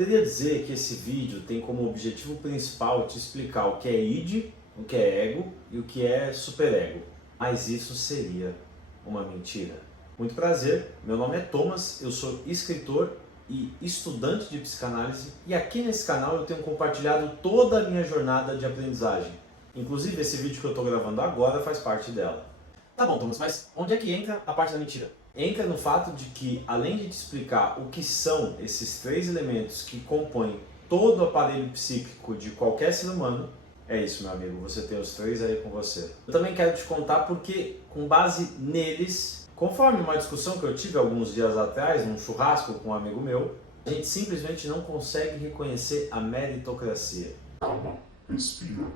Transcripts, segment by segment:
poderia dizer que esse vídeo tem como objetivo principal te explicar o que é id, o que é ego e o que é superego, mas isso seria uma mentira. Muito prazer, meu nome é Thomas, eu sou escritor e estudante de psicanálise e aqui nesse canal eu tenho compartilhado toda a minha jornada de aprendizagem. Inclusive esse vídeo que eu estou gravando agora faz parte dela. Tá bom, Thomas, mas onde é que entra a parte da mentira? Entra no fato de que, além de te explicar o que são esses três elementos que compõem todo o aparelho psíquico de qualquer ser humano, é isso, meu amigo, você tem os três aí com você. Eu também quero te contar porque, com base neles, conforme uma discussão que eu tive alguns dias atrás, num churrasco com um amigo meu, a gente simplesmente não consegue reconhecer a meritocracia. Calma, respira,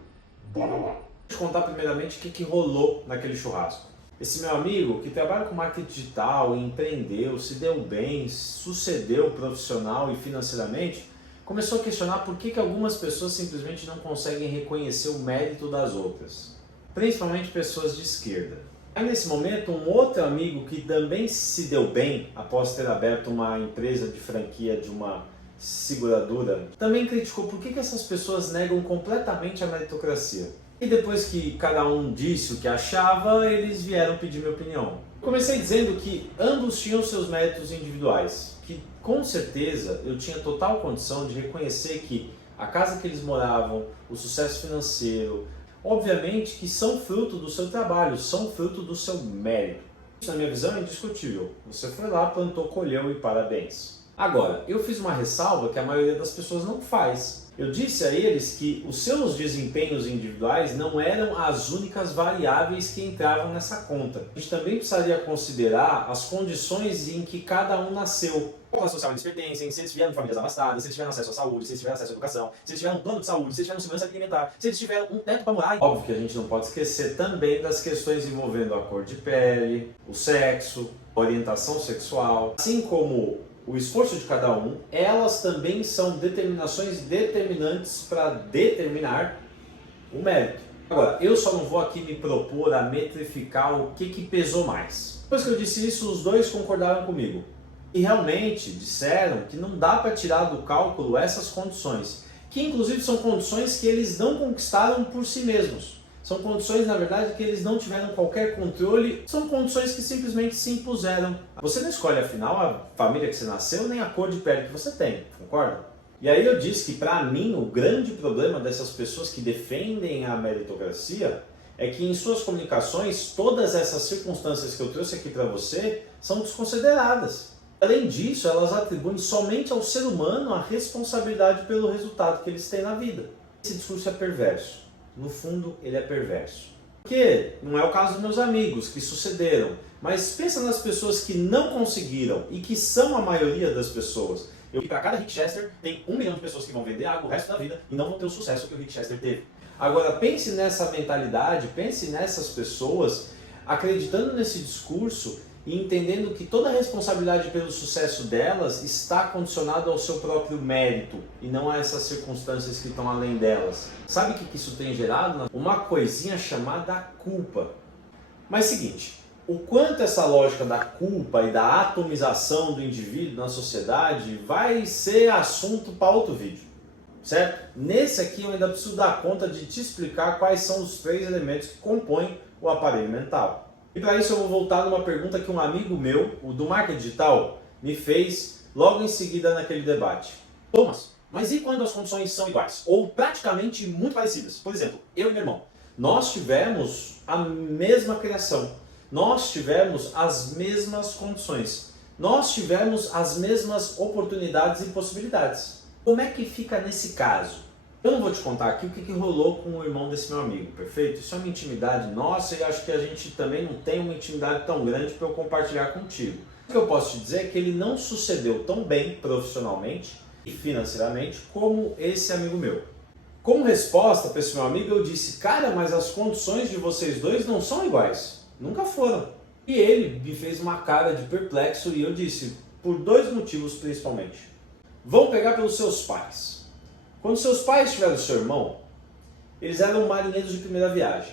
bora lá. Vou te contar primeiramente o que rolou naquele churrasco. Esse meu amigo, que trabalha com marketing digital, empreendeu, se deu bem, sucedeu profissional e financeiramente, começou a questionar por que algumas pessoas simplesmente não conseguem reconhecer o mérito das outras, principalmente pessoas de esquerda. Aí nesse momento, um outro amigo que também se deu bem após ter aberto uma empresa de franquia de uma seguradora, também criticou por que essas pessoas negam completamente a meritocracia. E depois que cada um disse o que achava, eles vieram pedir minha opinião. Comecei dizendo que ambos tinham seus méritos individuais, que com certeza eu tinha total condição de reconhecer que a casa que eles moravam, o sucesso financeiro, obviamente que são fruto do seu trabalho, são fruto do seu mérito. Isso, na minha visão, é indiscutível. Você foi lá, plantou, colheu e parabéns. Agora, eu fiz uma ressalva que a maioria das pessoas não faz. Eu disse a eles que os seus desempenhos individuais não eram as únicas variáveis que entravam nessa conta. A gente também precisaria considerar as condições em que cada um nasceu. Qual classe social eles pertencem, se eles tiveram famílias abastadas, se eles tiveram acesso à saúde, se eles tiveram acesso à educação, se eles tiveram um plano de saúde, se eles tiveram segurança alimentar, se eles tiveram um teto para morar. Óbvio que a gente não pode esquecer também das questões envolvendo a cor de pele, o sexo, a orientação sexual, assim como o esforço de cada um, elas também são determinações determinantes para determinar o mérito. Agora, eu só não vou aqui me propor a metrificar o que pesou mais. Depois que eu disse isso, os dois concordaram comigo. E realmente disseram que não dá para tirar do cálculo essas condições, que inclusive são condições que eles não conquistaram por si mesmos. São condições, na verdade, que eles não tiveram qualquer controle, são condições que simplesmente se impuseram. Você não escolhe, afinal, a família que você nasceu, nem a cor de pele que você tem, concorda? E aí eu disse que, para mim, o grande problema dessas pessoas que defendem a meritocracia é que em suas comunicações, todas essas circunstâncias que eu trouxe aqui para você são desconsideradas. Além disso, elas atribuem somente ao ser humano a responsabilidade pelo resultado que eles têm na vida. Esse discurso é perverso. No fundo, ele é perverso. Porque não é o caso dos meus amigos que sucederam, mas pensa nas pessoas que não conseguiram e que são a maioria das pessoas. Para cada Rick Chester tem 1 milhão de pessoas que vão vender água o resto da vida e não vão ter o sucesso que o Rick Chester teve. Agora pense nessa mentalidade, pense nessas pessoas acreditando nesse discurso e entendendo que toda a responsabilidade pelo sucesso delas está condicionada ao seu próprio mérito e não a essas circunstâncias que estão além delas. Sabe o que isso tem gerado? Uma coisinha chamada culpa. Mas seguinte, o quanto essa lógica da culpa e da atomização do indivíduo na sociedade vai ser assunto para outro vídeo, certo? Nesse aqui eu ainda preciso dar conta de te explicar quais são os três elementos que compõem o aparelho mental. E para isso eu vou voltar numa pergunta que um amigo meu, o do marketing digital, me fez logo em seguida naquele debate. Thomas, mas e quando as condições são iguais? Ou praticamente muito parecidas? Por exemplo, eu e meu irmão, nós tivemos a mesma criação, nós tivemos as mesmas condições, nós tivemos as mesmas oportunidades e possibilidades. Como é que fica nesse caso? Eu não vou te contar aqui o que rolou com o irmão desse meu amigo, perfeito? Isso é uma intimidade nossa e acho que a gente também não tem uma intimidade tão grande para eu compartilhar contigo. O que eu posso te dizer é que ele não sucedeu tão bem profissionalmente e financeiramente como esse amigo meu. Como resposta para esse meu amigo eu disse, cara, mas as condições de vocês dois não são iguais, nunca foram. E ele me fez uma cara de perplexo e eu disse, por dois motivos principalmente. Vão pegar pelos seus pais. Quando seus pais tiveram seu irmão, eles eram marinheiros de primeira viagem.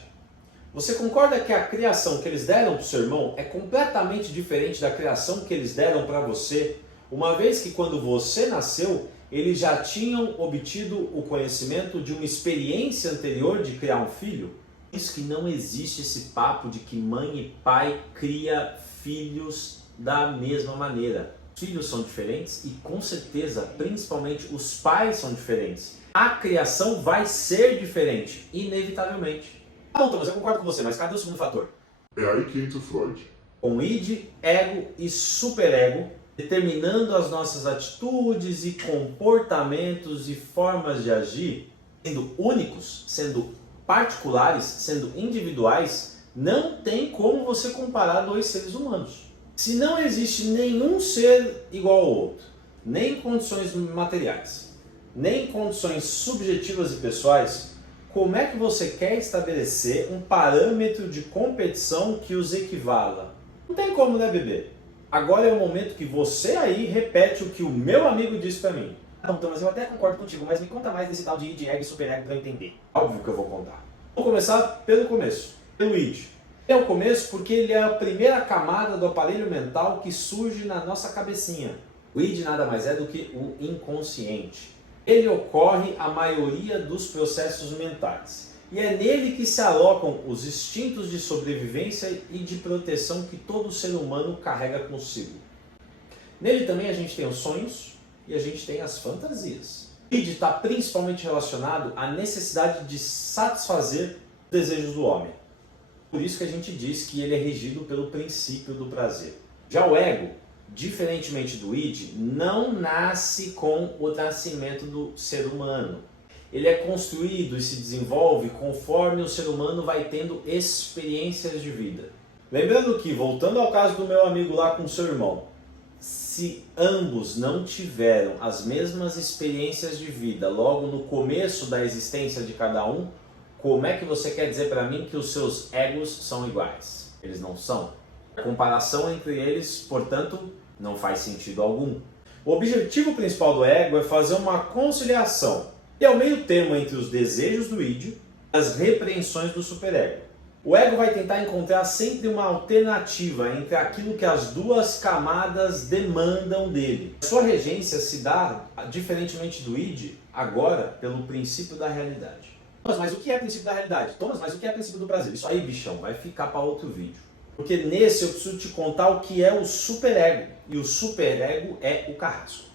Você concorda que a criação que eles deram para o seu irmão é completamente diferente da criação que eles deram para você, uma vez que quando você nasceu, eles já tinham obtido o conhecimento de uma experiência anterior de criar um filho? Isso que não existe esse papo de que mãe e pai cria filhos da mesma maneira. Os filhos são diferentes e com certeza, principalmente os pais são diferentes. A criação vai ser diferente, inevitavelmente. Bom, Thomas, eu concordo com você, mas cadê o segundo fator? É aí que entra o Freud. Com id, ego e superego, determinando as nossas atitudes e comportamentos e formas de agir, sendo únicos, sendo particulares, sendo individuais, não tem como você comparar dois seres humanos. Se não existe nenhum ser igual ao outro, nem em condições materiais, nem em condições subjetivas e pessoais, como é que você quer estabelecer um parâmetro de competição que os equivala? Não tem como, né, bebê? Agora é o momento que você aí repete o que o meu amigo disse pra mim. Não, Thomas, eu até concordo contigo, mas me conta mais desse tal de id, ego e superego pra eu entender. Óbvio que eu vou contar. Vou começar pelo começo, pelo id. É o começo porque ele é a primeira camada do aparelho mental que surge na nossa cabecinha. O id nada mais é do que o inconsciente. Ele ocorre a maioria dos processos mentais. E é nele que se alocam os instintos de sobrevivência e de proteção que todo ser humano carrega consigo. Nele também a gente tem os sonhos e a gente tem as fantasias. O id está principalmente relacionado à necessidade de satisfazer os desejos do homem. Por isso que a gente diz que ele é regido pelo princípio do prazer. Já o ego, diferentemente do id, não nasce com o nascimento do ser humano. Ele é construído e se desenvolve conforme o ser humano vai tendo experiências de vida. Lembrando que, voltando ao caso do meu amigo lá com o seu irmão, se ambos não tiveram as mesmas experiências de vida logo no começo da existência de cada um, como é que você quer dizer para mim que os seus egos são iguais? Eles não são. A comparação entre eles, portanto, não faz sentido algum. O objetivo principal do ego é fazer uma conciliação, e é o meio termo entre os desejos do id e as repreensões do superego. O ego vai tentar encontrar sempre uma alternativa entre aquilo que as duas camadas demandam dele. Sua regência se dá, diferentemente do id, agora pelo princípio da realidade. Thomas, mas o que é princípio da realidade? Thomas, mas o que é princípio do prazer? Isso aí, bichão, vai ficar para outro vídeo. Porque nesse eu preciso te contar o que é o superego. E o superego é o carrasco.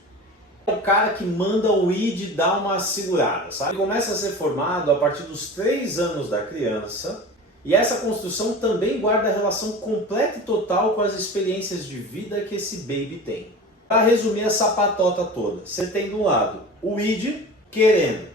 É o cara que manda o id dar uma segurada, sabe? Ele começa a ser formado a partir dos 3 anos da criança. E essa construção também guarda relação completa e total com as experiências de vida que esse baby tem. Para resumir essa patota toda, você tem do lado o id querendo,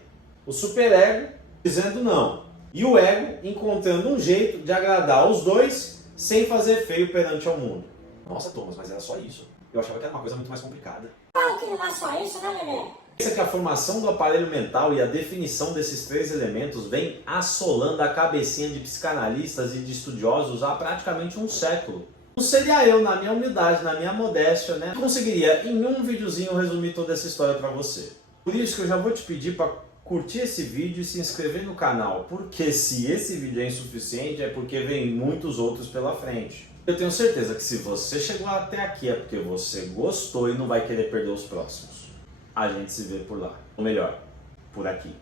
o superego dizendo não, e o ego encontrando um jeito de agradar os dois sem fazer feio perante ao mundo. Nossa, Thomas, mas era só isso. Eu achava que era uma coisa muito mais complicada. Claro que não é só isso, né, bebê? Pensa que a formação do aparelho mental e a definição desses 3 elementos vem assolando a cabecinha de psicanalistas e de estudiosos há praticamente um século. Não seria eu, na minha humildade, na minha modéstia, né, conseguiria em um videozinho resumir toda essa história para você. Por isso que eu já vou te pedir para curtir esse vídeo e se inscrever no canal, porque se esse vídeo é insuficiente é porque vem muitos outros pela frente. Eu tenho certeza que se você chegou até aqui é porque você gostou e não vai querer perder os próximos. A gente se vê por lá, ou melhor, por aqui.